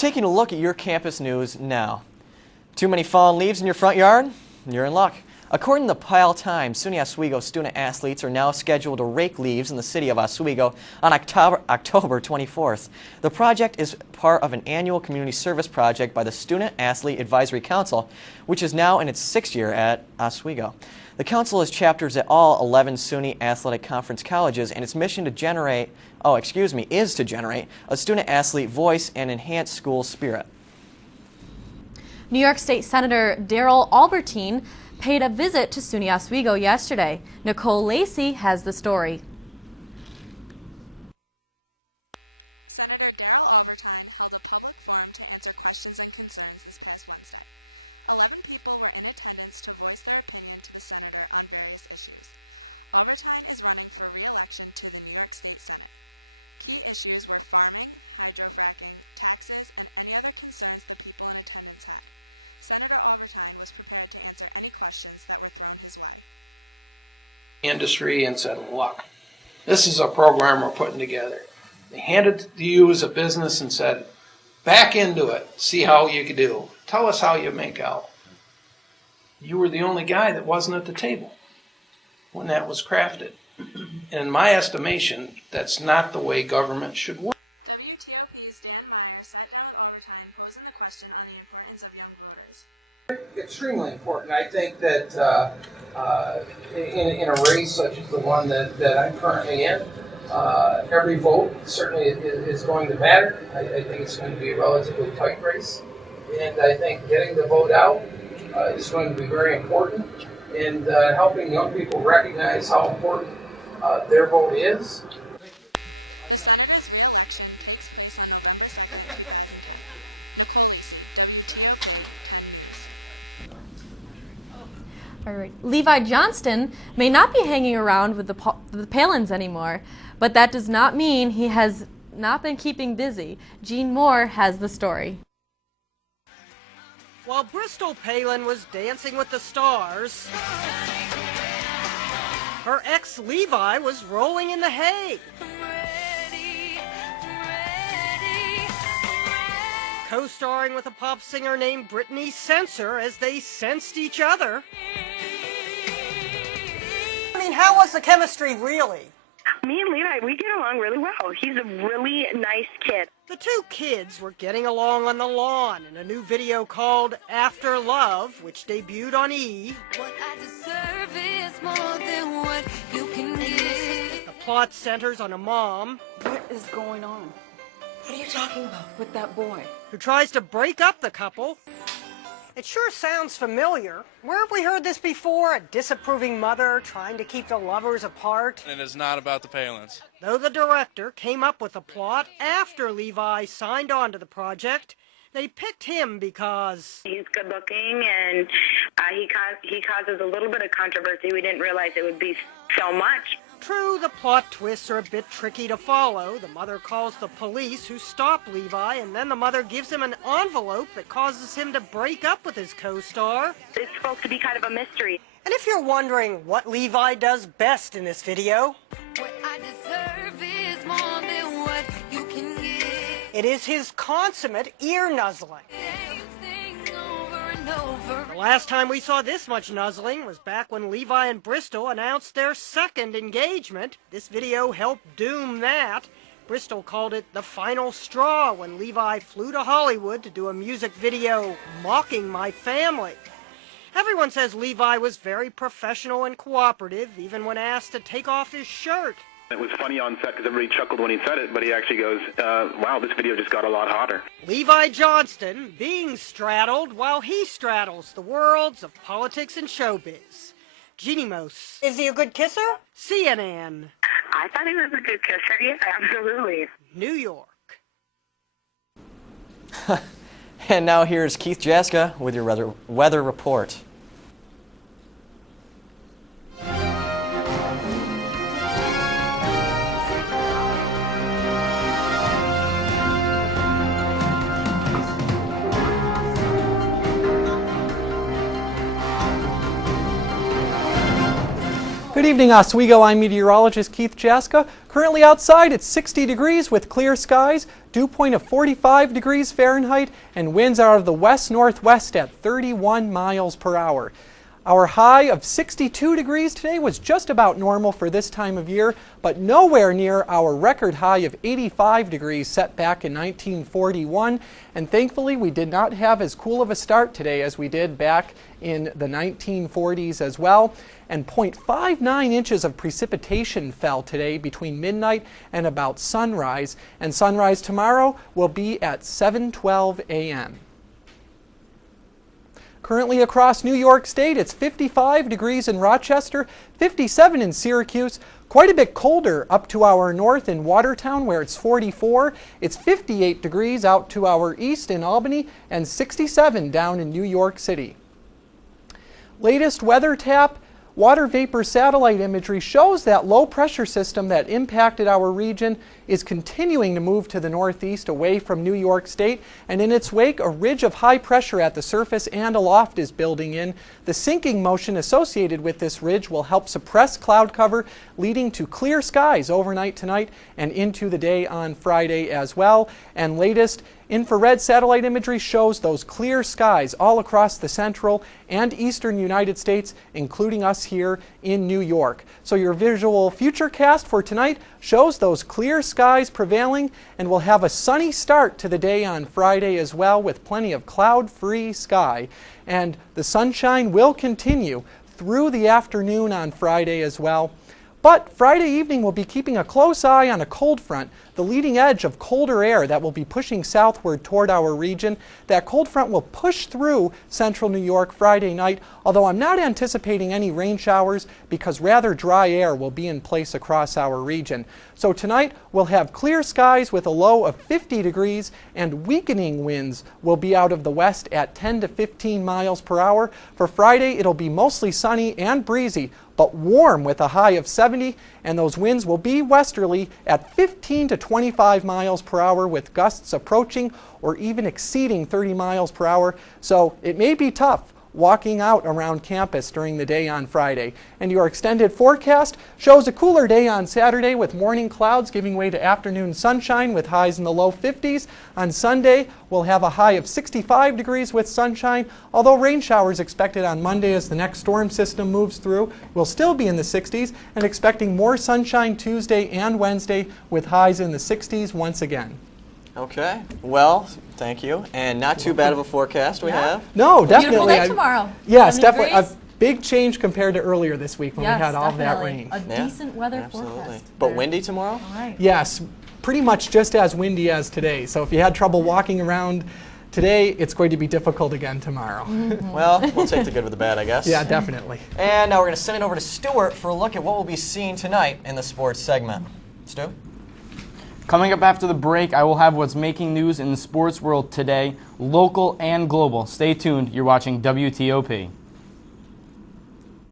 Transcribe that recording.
Taking a look at your campus news now. Too many fallen leaves in your front yard? You're in luck. According to the Pile Times, SUNY Oswego student athletes are now scheduled to rake leaves in the city of Oswego on October 24th. The project is part of an annual community service project by the Student Athlete Advisory Council, which is now in its 6th year at Oswego. The council has chapters at all 11 SUNY Athletic Conference colleges, and its mission is to generate a student athlete voice and enhance school spirit. New York State Senator Daryl Albertine paid a visit to SUNY Oswego yesterday. Nicole Lacey has the story. Senator Daryl Albertine held a public forum to answer questions and concerns this past Wednesday. 11 people were in attendance to voice their opinion to the senator on various issues. Albertine is running for re-election to the New York State Senate. Key issues were farming, hydrofracking, taxes, and any other concerns the people in attendance had. Senator Albertine was prepared to answer any questions that were thrown his way. Industry and said, look, this is a program we're putting together. They handed it to you as a business and said, back into it, see how you can do. Tell us how you make out. You were the only guy that wasn't at the table when that was crafted. And in my estimation, that's not the way government should work. WTOP's Dan Meyer sat down with Albertine, posing the question on the importance of young voters. Extremely important. I think that in a race such as the one that I'm currently in, every vote certainly is going to matter. I think it's going to be a relatively tight race. And I think getting the vote out is going to be very important. And helping young people recognize how important their vote is. The senator's re-election takes place on November 2nd, 2010. Nicole Lacey, WTOP 10 News. All right. Levi Johnston may not be hanging around with the Palins anymore, but that does not mean he has not been keeping busy. Jean Moore has the story. What I deserve is more than what you can give. It sure sounds familiar. Where have we heard this before? A disapproving mother trying to keep the lovers apart? And it's not about the Palins. He's good looking, and he causes a little bit of controversy. We didn't realize it would be so much. It's supposed to be kind of a mystery. What I deserve is more than what you can give. Same thing over and over and over. It was funny on set because everybody chuckled when he said it, but he actually goes, wow, this video just got a lot hotter. Is he a good kisser? I thought he was a good kisser. Yeah, absolutely. And now here's Keith Jaszka with your weather report. Good evening, Oswego. I'm meteorologist Keith Jaszka. Currently outside, it's 60 degrees with clear skies, dew point of 45 degrees Fahrenheit, and winds are out of the west-northwest at 31 miles per hour. Our high of 62 degrees today was just about normal for this time of year, but nowhere near our record high of 85 degrees set back in 1941. And thankfully, we did not have as cool of a start today as we did back in the 1940s as well. And 0.59 inches of precipitation fell today between midnight and about sunrise. And sunrise tomorrow will be at 7:12 a.m. Currently across New York State, it's 55 degrees in Rochester, 57 in Syracuse, quite a bit colder up to our north in Watertown where it's 44. It's 58 degrees out to our east in Albany and 67 down in New York City. Latest weather tap. Water vapor satellite imagery shows that low pressure system that impacted our region is continuing to move to the northeast away from New York State, and in its wake a ridge of high pressure at the surface and aloft is building in. The sinking motion associated with this ridge will help suppress cloud cover, leading to clear skies overnight tonight and into the day on Friday as well. And latest infrared satellite imagery shows those clear skies all across the central and eastern United States, including us here in New York. So your visual futurecast for tonight shows those clear skies prevailing, and we'll have a sunny start to the day on Friday as well with plenty of cloud-free sky. And the sunshine will continue through the afternoon on Friday as well. But Friday evening we'll be keeping a close eye on a cold front, the leading edge of colder air that will be pushing southward toward our region. That cold front will push through central New York Friday night, although I'm not anticipating any rain showers because rather dry air will be in place across our region. So tonight we'll have clear skies with a low of 50 degrees and weakening winds will be out of the west at 10 to 15 miles per hour. For Friday it'll be mostly sunny and breezy, but warm with a high of 70, and those winds will be westerly at 15 to 25 miles per hour with gusts approaching or even exceeding 30 miles per hour. So it may be tough walking out around campus during the day on Friday. And your extended forecast shows a cooler day on Saturday with morning clouds giving way to afternoon sunshine with highs in the low 50s. On Sunday, we'll have a high of 65 degrees with sunshine, although rain showers expected on Monday as the next storm system moves through. We'll still be in the 60s and expecting more sunshine Tuesday and Wednesday with highs in the 60s once again. Okay, well, thank you. And not too bad of a forecast we have. No, definitely. Beautiful day tomorrow. Yes, definitely. degrees. A big change compared to earlier this week when we had all that rain. A decent weather forecast. But windy tomorrow? All right. Yes, pretty much just as windy as today. So if you had trouble walking around today, it's going to be difficult again tomorrow. Well, we'll take the good with the bad, I guess. Yeah, definitely. And now we're going to send it over to Stuart for a look at what we'll be seeing tonight in the sports segment. Stu? Coming up after the break, I will have what's making news in the sports world today, local and global. Stay tuned. You're watching WTOP.